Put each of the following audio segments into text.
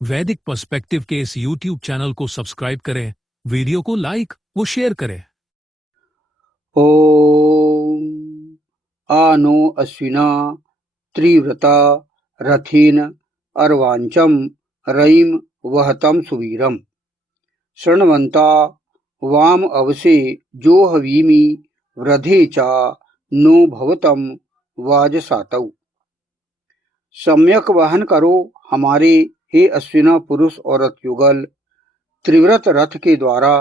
वैदिक पर्सपेक्टिव के इस YouTube चैनल को सब्सक्राइब करें, वीडियो को लाइक व शेयर करें। ओम आनो अश्विना त्रिव्रता रथीन अर्वांचम रयिम वहतम सुवीरम शृण्वन्ता वाम अवसे जो हवीमि वृधे चा नो भवतम वाजसातौ। सम्यक वहन करो हमारे हे अश्विना पुरुष और रथ युगल। त्रिव्रत रथ के द्वारा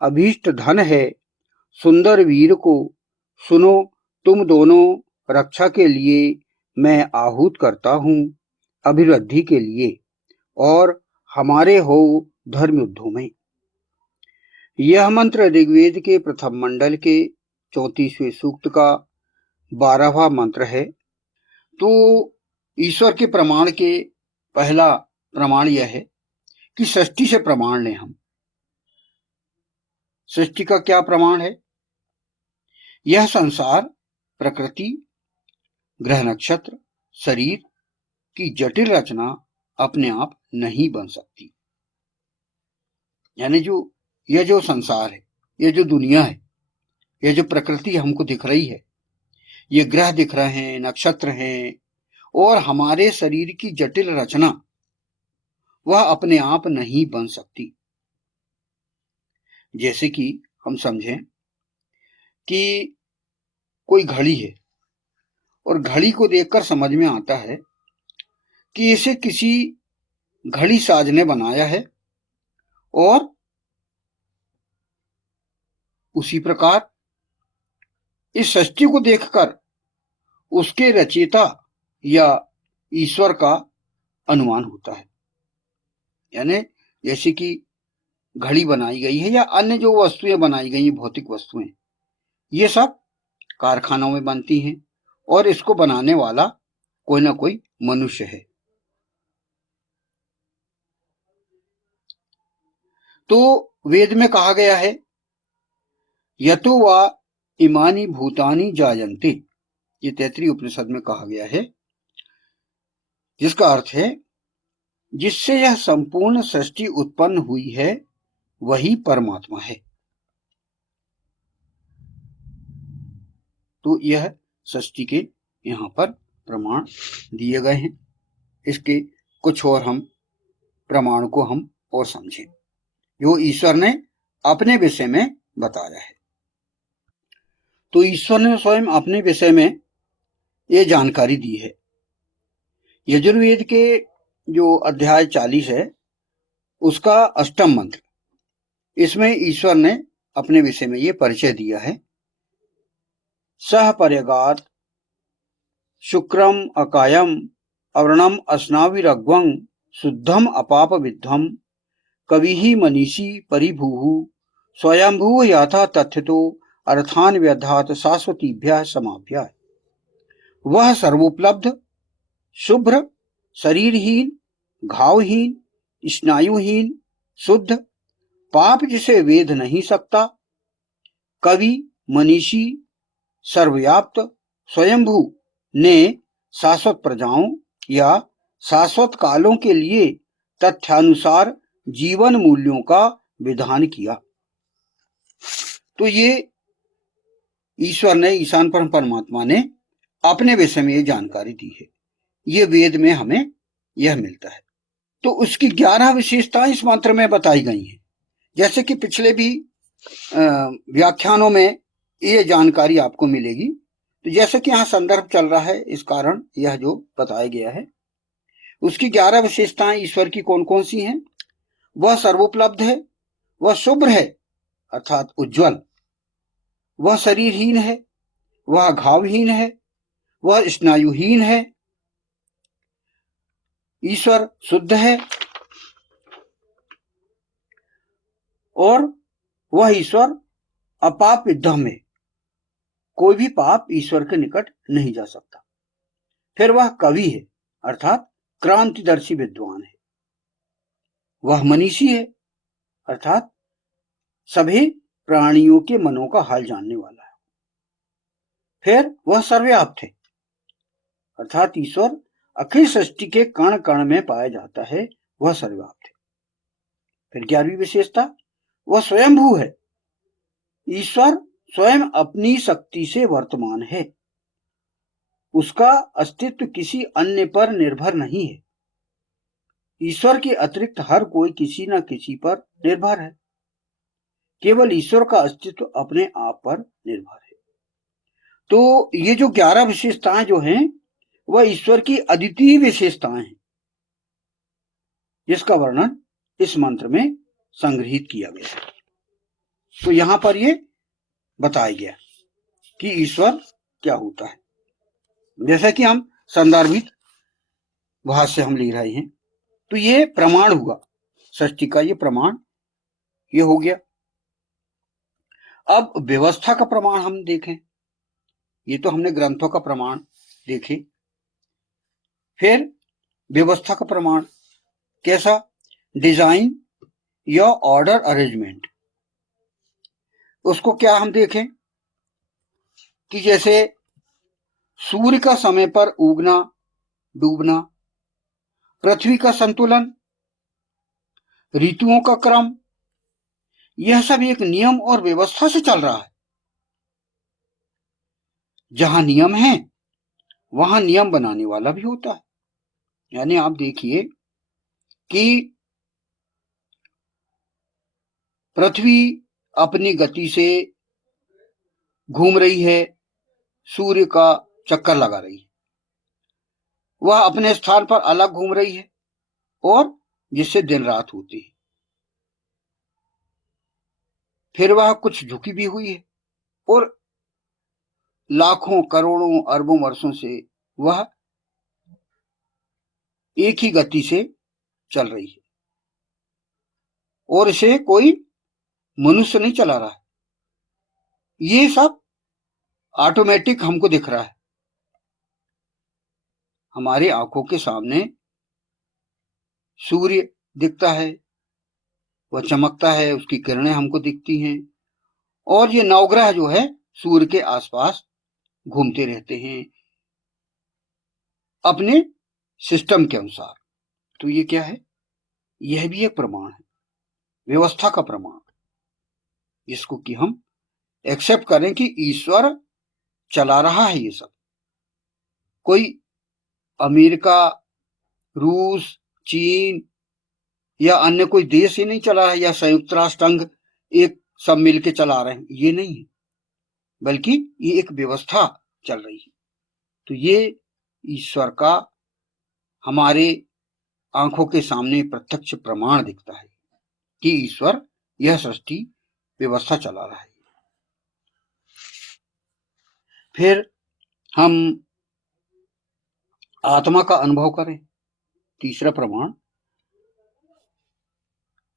अभीष्ट धन है। सुंदर वीर को सुनो, तुम दोनों रक्षा के लिए मैं आहूत करता हूँ, अभिवृद्धि के लिए और हमारे हो धर्म युद्धों में। यह मंत्र ऋग्वेद के प्रथम मंडल के 34वें सूक्त का 12वां मंत्र है। तो ईश्वर के प्रमाण के पहला प्रमाण यह है कि सृष्टि से प्रमाण लें हम। सृष्टि का क्या प्रमाण है? यह संसार, प्रकृति, ग्रह नक्षत्र, शरीर की जटिल रचना अपने आप नहीं बन सकती। यानी यह जो संसार है, यह जो दुनिया है, यह जो प्रकृति हमको दिख रही है, ये ग्रह दिख रहे हैं, नक्षत्र हैं और हमारे शरीर की जटिल रचना, वह अपने आप नहीं बन सकती। जैसे कि हम समझें कि कोई घड़ी है और घड़ी को देखकर समझ में आता है कि इसे किसी घड़ी साज ने बनाया है और उसी प्रकार इस सृष्टि को देखकर उसके रचयिता या ईश्वर का अनुमान होता है। यानी जैसे कि घड़ी बनाई गई है या अन्य जो वस्तुएं बनाई गई हैं, भौतिक वस्तुएं, ये सब कारखानों में बनती हैं और इसको बनाने वाला कोई ना कोई मनुष्य है। तो वेद में कहा गया है, यतो वा इमानी भूतानि जायन्ते, ये तैत्तिरीय उपनिषद में कहा गया है, जिसका अर्थ है जिससे यह संपूर्ण सृष्टि उत्पन्न हुई है वही परमात्मा है। तो यह सृष्टि के यहाँ पर प्रमाण दिए गए हैं। इसके कुछ और हम प्रमाण को हम और समझें जो ईश्वर ने अपने विषय में बताया है। तो ईश्वर ने स्वयं अपने विषय में ये जानकारी दी है। यजुर्वेद के जो अध्याय 40 है उसका अष्टम मंत्र, इसमें ईश्वर ने अपने विषय में ये परिचय दिया है। सह पर्यगात शुक्रम अकायम अवर्णम अस्नाविरग्वं शुद्धम अपाप विद्धम कविहि मनीषी परिभूः स्वयंभू याथा तथ्यतो अर्थान व्यधात शाश्वतीभ्यः समाभ्यः। वह सर्वोपलब्ध, शुभ्र, शरीरहीन, घावहीन, स्नायुहीन, शुद्ध, पाप जिसे वेद नहीं सकता, कवि, मनीषी, सर्वव्याप्त, स्वयंभू ने शाश्वत प्रजाओं या शाश्वत कालों के लिए तथ्यानुसार जीवन मूल्यों का विधान किया। तो ये ईश्वर ने, ईशान परमात्मा ने अपने विषय में ये जानकारी दी है। ये वेद में हमें यह मिलता है। तो उसकी 11 विशेषताएं इस मंत्र में बताई गई हैं। जैसे कि पिछले भी व्याख्यानों में ये जानकारी आपको मिलेगी। तो जैसे कि यहाँ संदर्भ चल रहा है, इस कारण यह जो बताया गया है, उसकी 11 विशेषताएं ईश्वर की कौन कौन सी हैं? वह सर्वोपलब्ध है, वह शुभ्र है अर्थात उज्जवल, वह शरीरहीन है, वह घावहीन है, वह स्नायुहीन है, ईश्वर शुद्ध है और वह ईश्वर अपाप विद्धम है। कोई भी पाप ईश्वर के निकट नहीं जा सकता। फिर वह कवि है अर्थात क्रांतिदर्शी विद्वान है। वह मनीषी है अर्थात सभी प्राणियों के मनों का हाल जानने वाला है। फिर वह सर्वव्याप्त है अर्थात ईश्वर अखिल सृष्टि के कण कण में पाया जाता है, वह सर्वव्यापी है। फिर 11वीं विशेषता, वह स्वयंभू है। ईश्वर स्वयं अपनी शक्ति से वर्तमान है। उसका अस्तित्व किसी अन्य पर निर्भर नहीं है। ईश्वर के अतिरिक्त हर कोई किसी न किसी पर निर्भर है। केवल ईश्वर का अस्तित्व अपने आप पर निर्भर है। तो ये जो 11 विशेषताएं जो हैं वह ईश्वर की अद्वितीय विशेषताएं हैं, जिसका वर्णन इस मंत्र में संग्रहित किया गया है। तो यहां पर ये बताया गया कि ईश्वर क्या होता है। जैसा कि हम संदर्भित भाष्य हम ले रहे हैं, तो ये प्रमाण हुआ सृष्टि का, ये प्रमाण ये हो गया। अब व्यवस्था का प्रमाण हम देखें। ये तो हमने ग्रंथों का प्रमाण देखे। फिर व्यवस्था का प्रमाण कैसा? डिजाइन या ऑर्डर अरेंजमेंट। उसको क्या हम देखें कि जैसे सूर्य का समय पर उगना डूबना, पृथ्वी का संतुलन, ऋतुओं का क्रम, यह सब एक नियम और व्यवस्था से चल रहा है। जहां नियम है वहां नियम बनाने वाला भी होता है। यानी आप देखिए कि पृथ्वी अपनी गति से घूम रही है, सूर्य का चक्कर लगा रही है, वह अपने स्थान पर अलग घूम रही है और जिससे दिन रात होती है। फिर वह कुछ झुकी भी हुई है और लाखों करोड़ों अरबों वर्षों से वह एक ही गति से चल रही है और इसे कोई मनुष्य नहीं चला रहा है। ये सब ऑटोमेटिक हमको दिख रहा है। हमारी आंखों के सामने सूर्य दिखता है, वह चमकता है, उसकी किरणें हमको दिखती हैं और ये नवग्रह जो है सूर्य के आसपास घूमते रहते हैं अपने सिस्टम के अनुसार। तो ये क्या है? यह भी एक प्रमाण है, व्यवस्था का प्रमाण, जिसको कि हम एक्सेप्ट करें कि ईश्वर चला रहा है ये सब। कोई अमेरिका, रूस, चीन या अन्य कोई देश ही नहीं चला है, या संयुक्त राष्ट्र संघ एक सब मिलके चला रहे हैं, ये नहीं है, बल्कि ये एक व्यवस्था चल रही है। तो ये ईश्वर का हमारे आंखों के सामने प्रत्यक्ष प्रमाण दिखता है कि ईश्वर यह सृष्टि व्यवस्था चला रहा है। फिर हम आत्मा का अनुभव करें। तीसरा प्रमाण,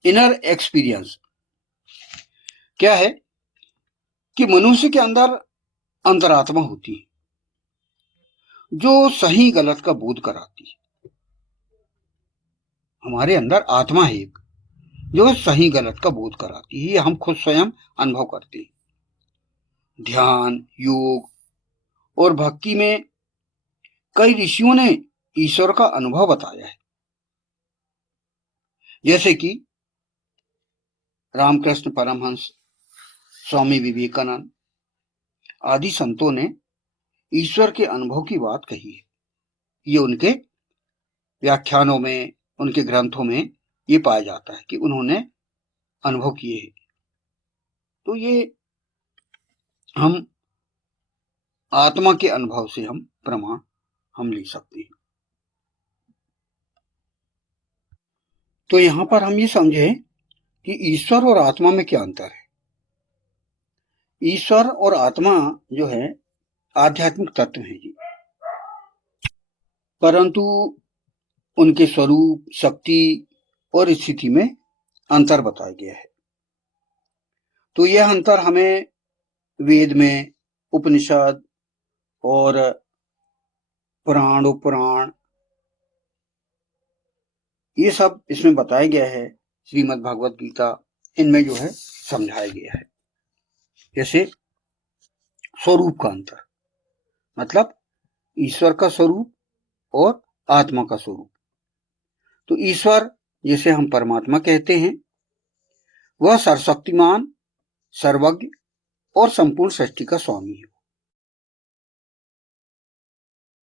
इनर एक्सपीरियंस। क्या है कि मनुष्य के अंदर अंतरात्मा होती है जो सही गलत का बोध कराती है। हमारे अंदर आत्मा है एक जो सही गलत का बोध कराती है। ये हम खुद स्वयं अनुभव करते हैं। ध्यान, योग और भक्ति में कई ऋषियों ने ईश्वर का अनुभव बताया है। जैसे कि रामकृष्ण परमहंस, स्वामी विवेकानंद आदि संतों ने ईश्वर के अनुभव की बात कही है। ये उनके व्याख्यानों में, उनके ग्रंथों में ये पाया जाता है कि उन्होंने अनुभव किए हैं। तो ये हम आत्मा के अनुभव से हम प्रमाण हम ले सकते हैं। तो यहां पर हम ये समझे कि ईश्वर और आत्मा में क्या अंतर है। ईश्वर और आत्मा जो है आध्यात्मिक तत्व है जी, परंतु उनके स्वरूप, शक्ति और स्थिति में अंतर बताया गया है। तो यह अंतर हमें वेद में, उपनिषद और पुराण उपपुराण ये सब इसमें बताया गया है। श्रीमद् भागवत गीता इनमें जो है समझाया गया है। जैसे स्वरूप का अंतर, मतलब ईश्वर का स्वरूप और आत्मा का स्वरूप। तो ईश्वर जिसे हम परमात्मा कहते हैं, वह सर्वशक्तिमान, सर्वज्ञ और संपूर्ण सृष्टि का स्वामी है।